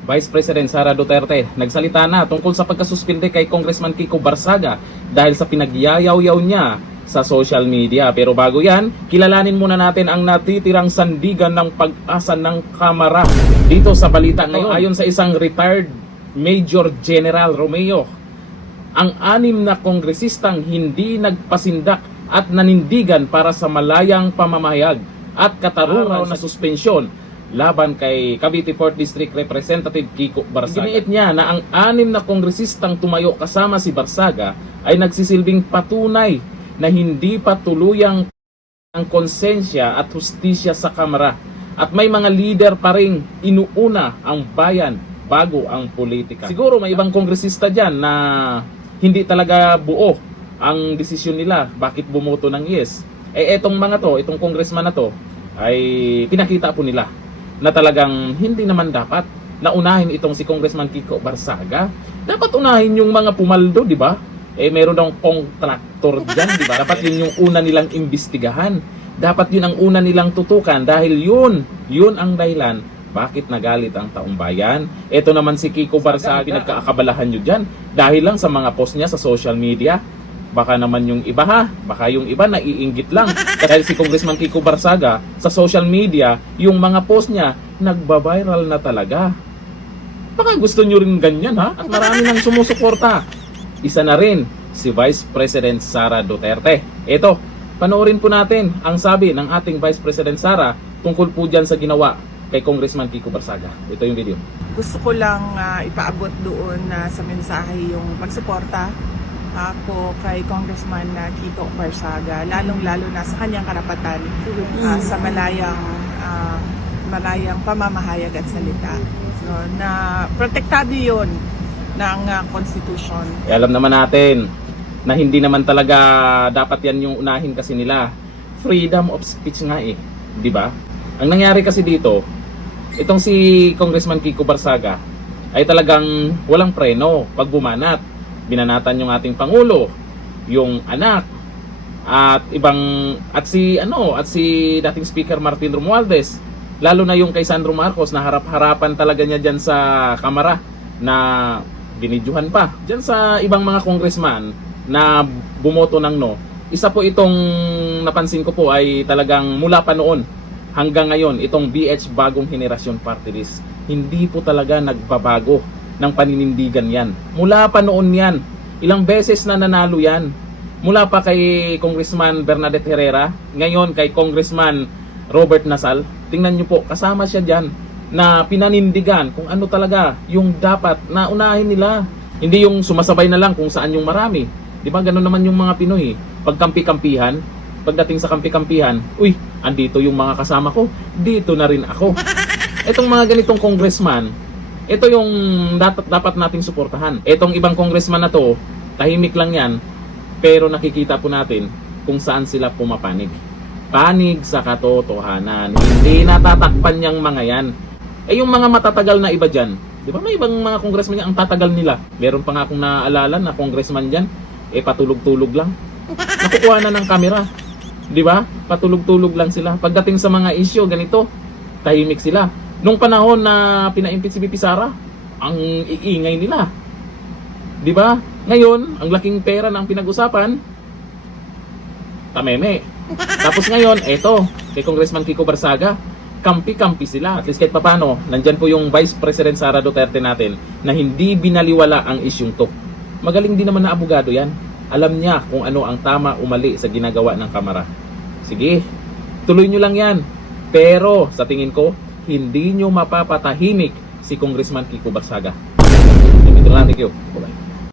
Vice President Sara Duterte nagsalita na tungkol sa pagkasuspinde kay Congressman Kiko Barsaga dahil sa pinagyayaw-yaw niya sa social media. Pero bago yan, kilalanin muna natin ang natitirang sandigan ng pag-asa ng Kamara. Dito sa balita ngayon, ayon sa isang retired Major General Romeo, ang 6 na kongresistang hindi nagpasindak at nanindigan para sa malayang pamamahayag at katarungan na suspensyon laban kay Cavite 4th District Representative Kiko Barsaga. Giniit niya na ang 6 na kongresistang tumayo kasama si Barsaga ay nagsisilbing patunay na hindi pa tuluyang ang konsensya at hustisya sa Kamara at may mga leader pa ring inuuna ang bayan bago ang politika. Siguro may ibang kongresista dyan na hindi talaga buo ang desisyon nila bakit bumoto ng yes. Etong mga to, itong congressman na to ay pinakita po nila na talagang hindi naman dapat naunahin itong si Congressman Kiko Barsaga. Dapat unahin yung mga pumaldo, di ba? Meron daw contractor dyan, di ba? Dapat yun yung una nilang imbestigahan. Dapat yun ang una nilang tutukan dahil yun ang dahilan bakit nagalit ang taong bayan. Ito naman si Kiko Barsaga, pinagkaakabalahan nyo dyan dahil lang sa mga post niya sa social media. Baka naman yung iba baka yung iba naiinggit lang. Dahil si Congressman Kiko Barsaga sa social media, yung mga post niya nagba-viral na talaga. Baka gusto nyo rin ganyan at marami nang sumusuporta. Isa na rin si Vice President Sara Duterte. Ito, panoorin po natin ang sabi ng ating Vice President Sara tungkol po dyan sa ginawa kay Congressman Kiko Barsaga. Ito yung video. Gusto ko lang ipaabot doon sa mensahe yung pagsuporta ako kay Congressman Kiko Barsaga, lalong-lalo na sa kanyang karapatan sa malayang pamamahayag at salita. So, na protektado yun ng Constitution. Alam naman natin na hindi naman talaga dapat yan yung unahin kasi nila. Freedom of speech nga di ba? Ang nangyari kasi dito, itong si Congressman Kiko Barsaga ay talagang walang preno pag bumanat. Binanatan yung ating pangulo, yung anak at si dating Speaker Martin Romualdez, lalo na yung kay Sandro Marcos na harap-harapan talaga niya diyan sa Kamara na binidyuhan pa. Diyan sa ibang mga congressman na bumoto ng no. Isa po itong napansin ko po ay talagang mula pa noon hanggang ngayon itong BH Bagong Henerasyon Party List hindi po talaga nagbabago ng paninindigan yan. Mula pa noon yan. Ilang beses na nanalo yan. Mula pa kay Congressman Bernadette Herrera, ngayon kay Congressman Robert Nasal. Tingnan nyo po, kasama siya dyan na pinanindigan kung ano talaga yung dapat na unahin nila. Hindi yung sumasabay na lang kung saan yung marami. Di ba ganun naman yung mga Pinoy. Pagkampi-kampihan, pagdating sa kampi-kampihan, uy, andito yung mga kasama ko, dito na rin ako. Itong mga ganitong congressman, ito yung dapat nating suportahan. Itong ibang congressman na to, tahimik lang yan, pero nakikita po natin kung saan sila pumapanig. Panig sa katotohanan. Hindi natatakpan niyang mga yan. Yung mga matatagal na iba dyan, di ba may ibang mga congressman yan, ang tatagal nila. Meron pa nga akong naaalala na congressman dyan, patulog-tulog lang. Nakukuha na ng kamera. Di ba? Patulog-tulog lang sila. Pagdating sa mga issue, ganito, tahimik sila. Nung panahon na pinaimpit si VP Sara, ang iingay nila. 'Di ba? Ngayon, ang laking pera na ang pinag-usapan, tameme. Tapos ngayon, eto, kay Congressman Kiko Barsaga, kampi-kampi sila. At least kahit papano, nandyan po yung Vice President Sara Duterte natin na hindi binaliwala ang isyung to. Magaling din naman na abogado yan. Alam niya kung ano ang tama o mali sa ginagawa ng Kamara. Sige, tuloy nyo lang yan. Pero, sa tingin ko, hindi nyo mapapatahimik si Congressman Kiko Barsaga. Thank you.